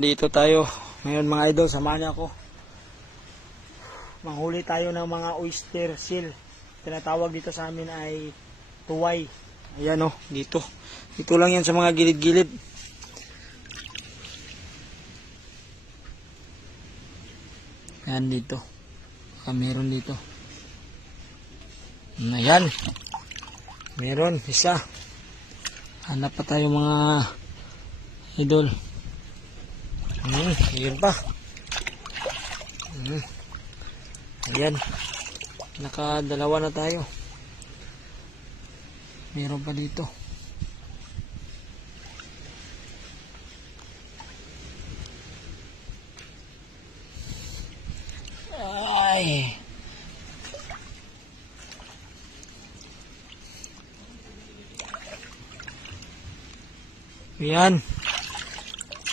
Dito tayo ngayon mga idol, samahan niyo ako. Manghuli tayo ng mga oyster seal. Tinatawag dito sa amin ay tuway. Ayan oh, dito. Dito lang yan sa mga gilid-gilid. Ayan dito. Baka meron dito. Ayan. Meron, isa. Hanap pa tayo mga idol. Ayan pa. Ayan. Nakadalawa na tayo. Meron pa dito. Ay. Ayan.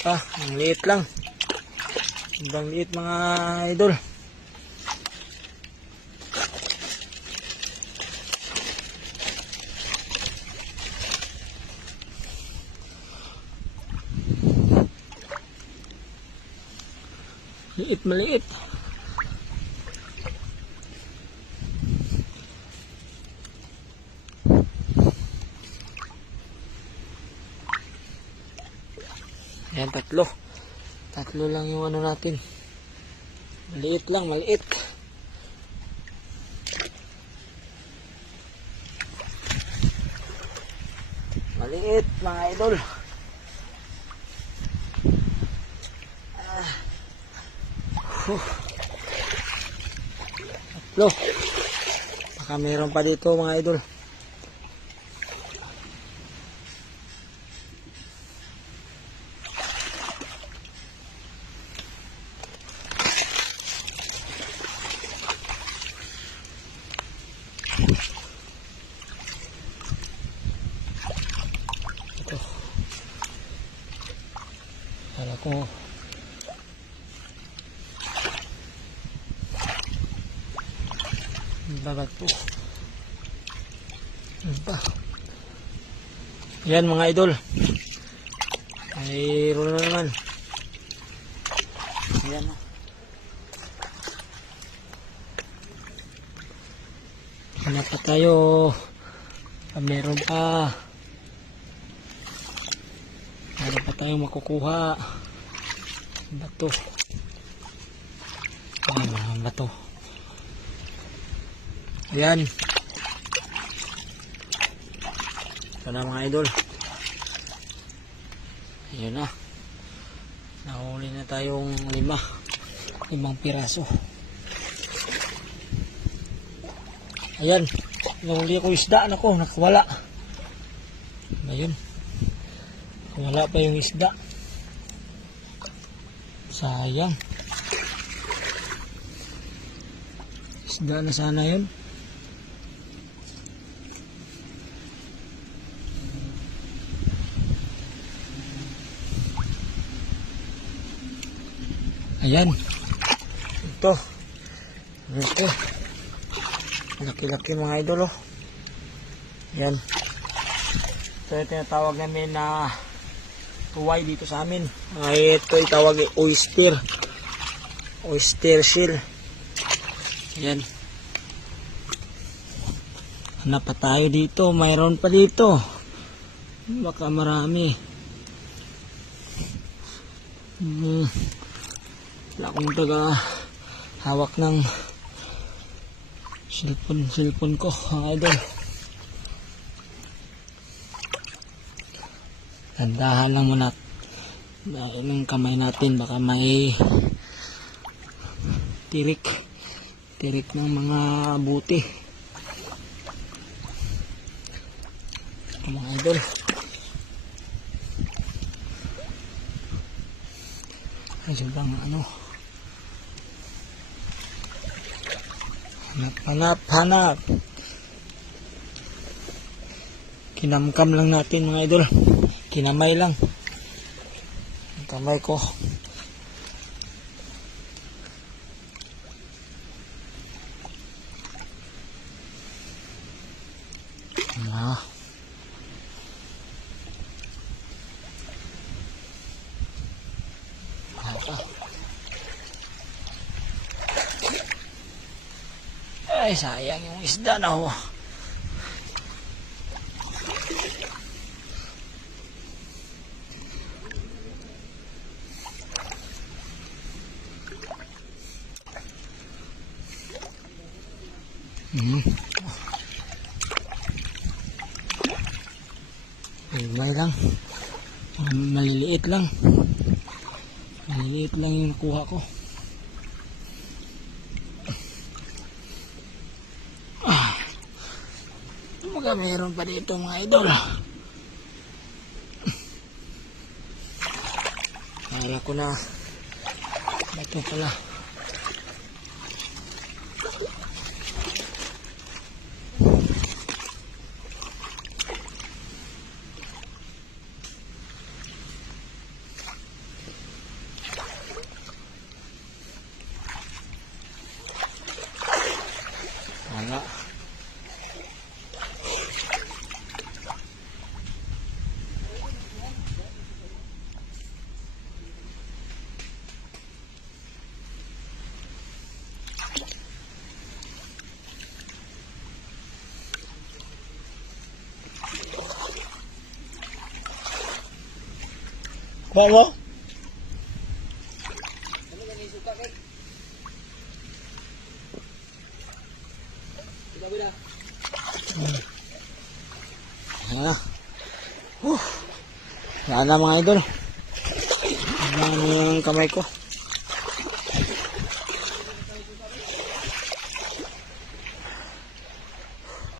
Ang liit lang. Ang liit mga idol. Maliit. Ayan, tatlo lang yung ano natin. Maliit lang, maliit. Maliit mga idol. Tatlo. Baka meron pa dito mga idol. Ito. Kala ko bagat po. Yan mga idol. Mayroon na naman. Ayan na. Hanap pa tayo. Meron pa tayong makukuha. Bato. Bato. Ayan. Ito na mga idol. Ayan na. Nahuli na tayong 5 piraso. Ayan. Nahuli ko isda. Nako, nakawala. Ayun. Wala pa yung isda. Sayang. Isda na sana yun. Ayan. Ito. Laki-laki mga idol oh. Ayan. Ito yung tinatawag namin na tuway dito sa amin. Ito yung tawag oyster. Oyster seal. Ayan. Hanap pa tayo dito. Mayroon pa dito. Baka marami. Wala akong hawak ng cellphone ko, mga idol. Tandahan lang muna dahil ng kamay natin, baka may tirik ng mga buti. Ito mga idol. Ay, sobrang ano. Hanap. Kinamkam lang natin mga idol. Kinamay lang. Ang kamay ko. Ay, sayang yung isda na ho. May lang. Maliliit lang. Maliliit lang yung nakuha ko. Mga meron pa dito mga idol. Kala ko na ito pala. Wala. Bawa? Wala na mga idol. Wala na yung kamay ko.